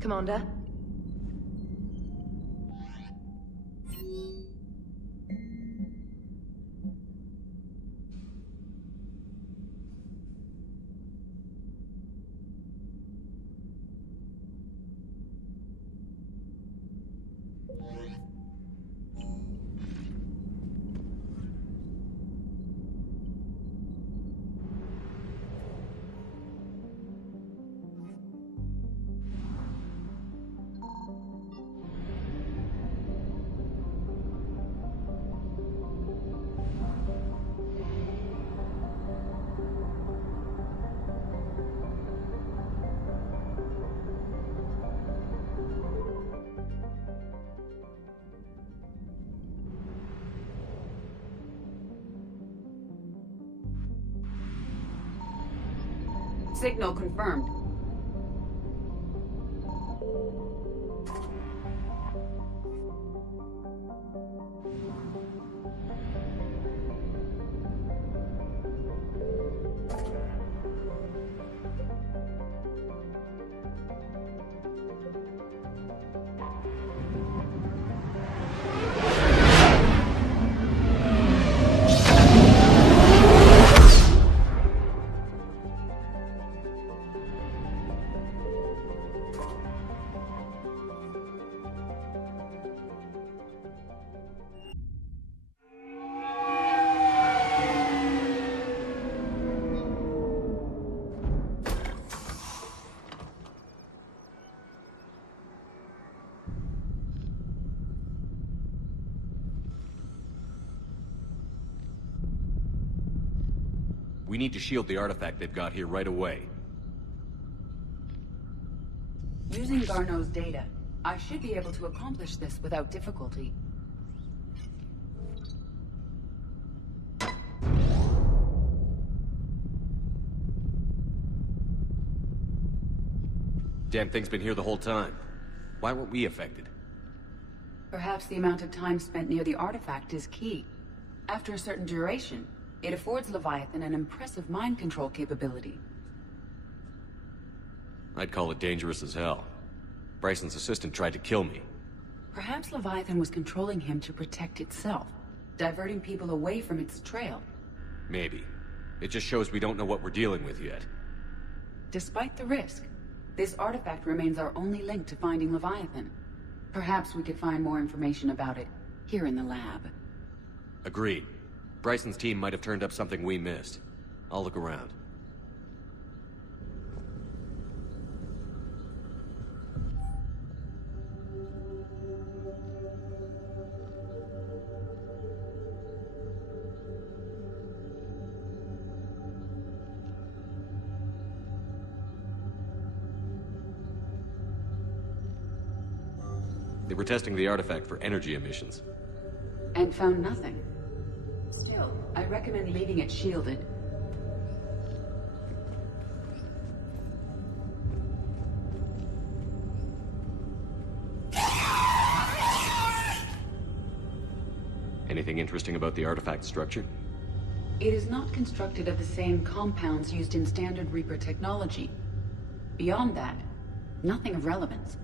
Commander? Signal confirmed. We need to shield the artifact they've got here right away. Using Garneau's data, I should be able to accomplish this without difficulty. Damn thing's been here the whole time. Why weren't we affected? Perhaps the amount of time spent near the artifact is key. After a certain duration, it affords Leviathan an impressive mind control capability. I'd call it dangerous as hell. Bryson's assistant tried to kill me. Perhaps Leviathan was controlling him to protect itself, diverting people away from its trail. Maybe. It just shows we don't know what we're dealing with yet. Despite the risk, this artifact remains our only link to finding Leviathan. Perhaps we could find more information about it here in the lab. Agreed. Bryson's team might have turned up something we missed. I'll look around. They were testing the artifact for energy emissions. And found nothing. Still, I recommend leaving it shielded. Anything interesting about the artifact structure? It is not constructed of the same compounds used in standard Reaper technology. Beyond that, nothing of relevance.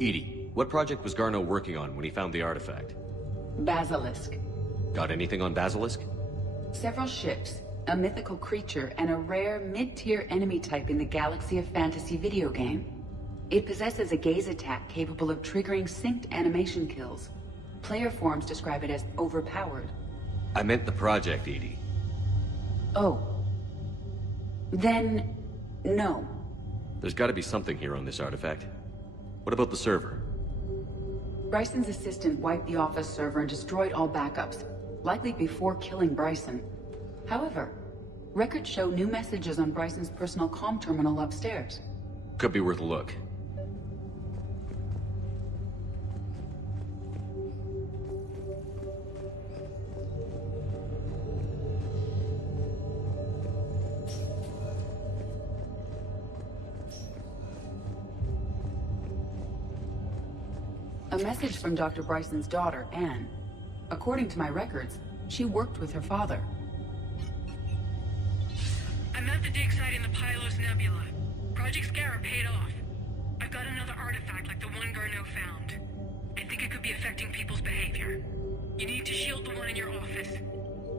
Edie, what project was Garneau working on when he found the artifact? Basilisk. Got anything on Basilisk? Several ships, a mythical creature, and a rare mid-tier enemy type in the Galaxy of Fantasy video game. It possesses a gaze attack capable of triggering synced animation kills. Player forums describe it as overpowered. I meant the project, Edie. Oh. Then, no. There's gotta be something here on this artifact. What about the server? Bryson's assistant wiped the office server and destroyed all backups, likely before killing Bryson. However, records show new messages on Bryson's personal comm terminal upstairs. Could be worth a look. A message from Dr. Bryson's daughter, Anne. According to my records, she worked with her father. I'm at the dig site in the Pylos Nebula. Project Scarab paid off. I've got another artifact like the one Garneau found. I think it could be affecting people's behavior. You need to shield the one in your office.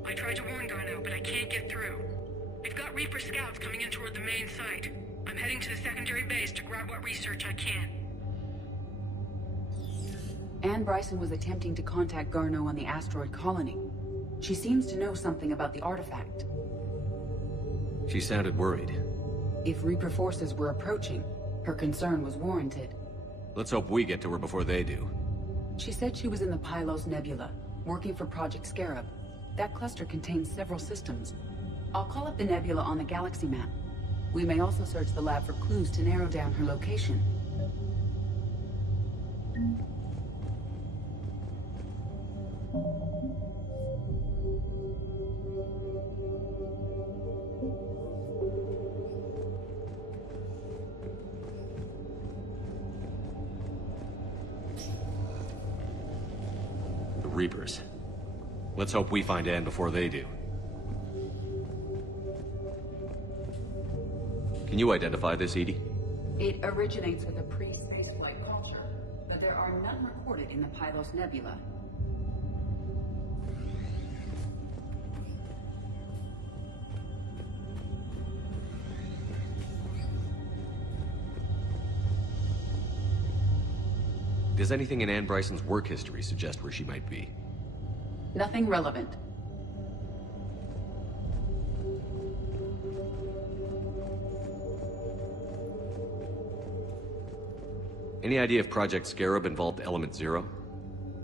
I tried to warn Garneau, but I can't get through. They've got Reaper scouts coming in toward the main site. I'm heading to the secondary base to grab what research I can. Anne Bryson was attempting to contact Garneau on the asteroid colony. She seems to know something about the artifact. She sounded worried. If Reaper forces were approaching, her concern was warranted. Let's hope we get to her before they do. She said she was in the Pylos Nebula, working for Project Scarab. That cluster contains several systems. I'll call up the nebula on the galaxy map. We may also search the lab for clues to narrow down her location. The Reapers. Let's hope we find Anne before they do. Can you identify this, Edie? It originates with a pre-spaceflight culture, but there are none recorded in the Pylos Nebula. Does anything in Anne Bryson's work history suggest where she might be? Nothing relevant. Any idea if Project Scarab involved Element Zero?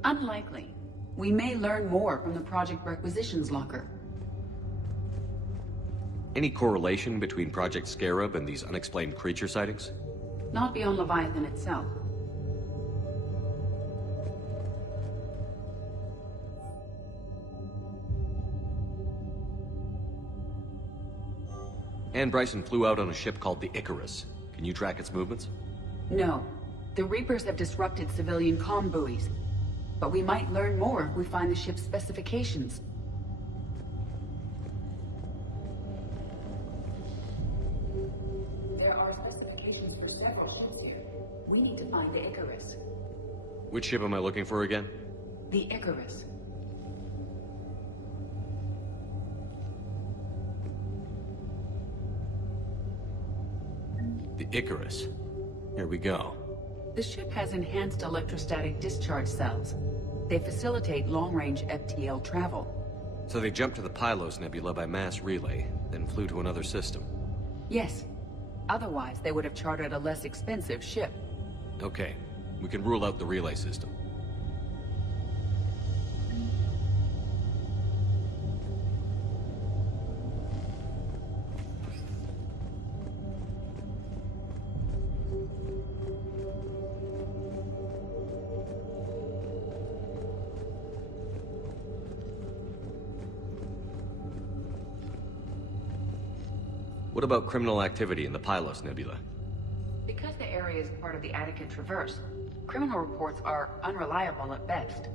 Unlikely. We may learn more from the Project Requisitions Locker. Any correlation between Project Scarab and these unexplained creature sightings? Not beyond Leviathan itself. Anne Bryson flew out on a ship called the Icarus. Can you track its movements? No. The Reapers have disrupted civilian comm buoys. But we might learn more if we find the ship's specifications. There are specifications for several ships here. We need to find the Icarus. Which ship am I looking for again? The Icarus. The Icarus. Here we go. The ship has enhanced electrostatic discharge cells. They facilitate long-range FTL travel. So they jumped to the Pylos Nebula by mass relay, then flew to another system. Yes. Otherwise, they would have chartered a less expensive ship. Okay. We can rule out the relay system. What about criminal activity in the Pylos Nebula? Because the area is part of the Attica Traverse, criminal reports are unreliable at best.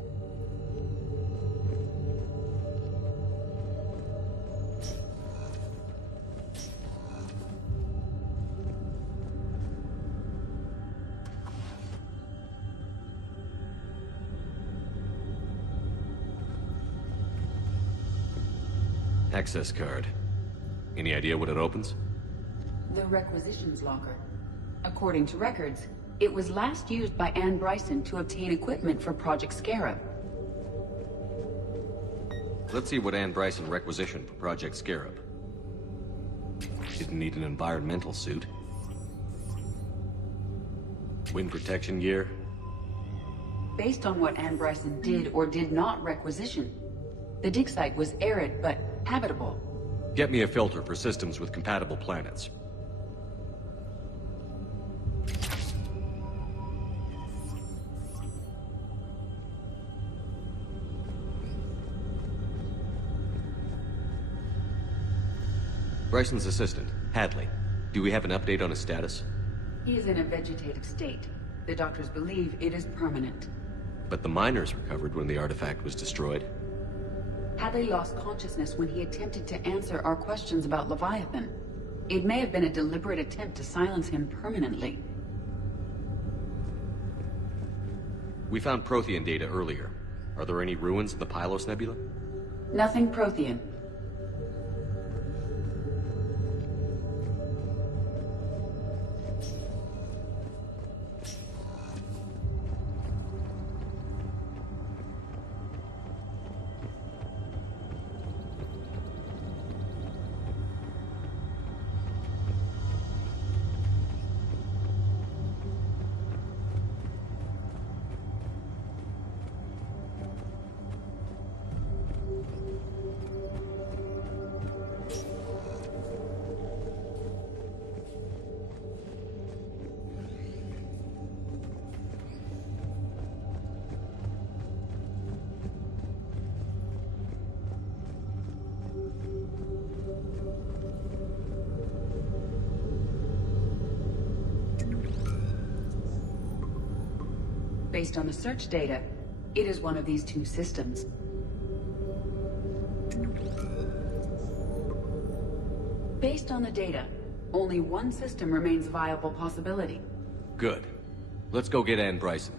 Access card. Any idea what it opens? The Requisitions Locker. According to records, it was last used by Anne Bryson to obtain equipment for Project Scarab. Let's see what Anne Bryson requisitioned for Project Scarab. Didn't need an environmental suit. Wind protection gear. Based on what Anne Bryson did or did not requisition, the dig site was arid but habitable. Get me a filter for systems with compatible planets. Bryson's assistant, Hadley. Do we have an update on his status? He is in a vegetative state. The doctors believe it is permanent. But the miners recovered when the artifact was destroyed. Hadley lost consciousness when he attempted to answer our questions about Leviathan. It may have been a deliberate attempt to silence him permanently. We found Prothean data earlier. Are there any ruins of the Pylos Nebula? Nothing Prothean. Based on the search data, it is one of these two systems. Based on the data, only one system remains a viable possibility. Good. Let's go get Ann Bryson.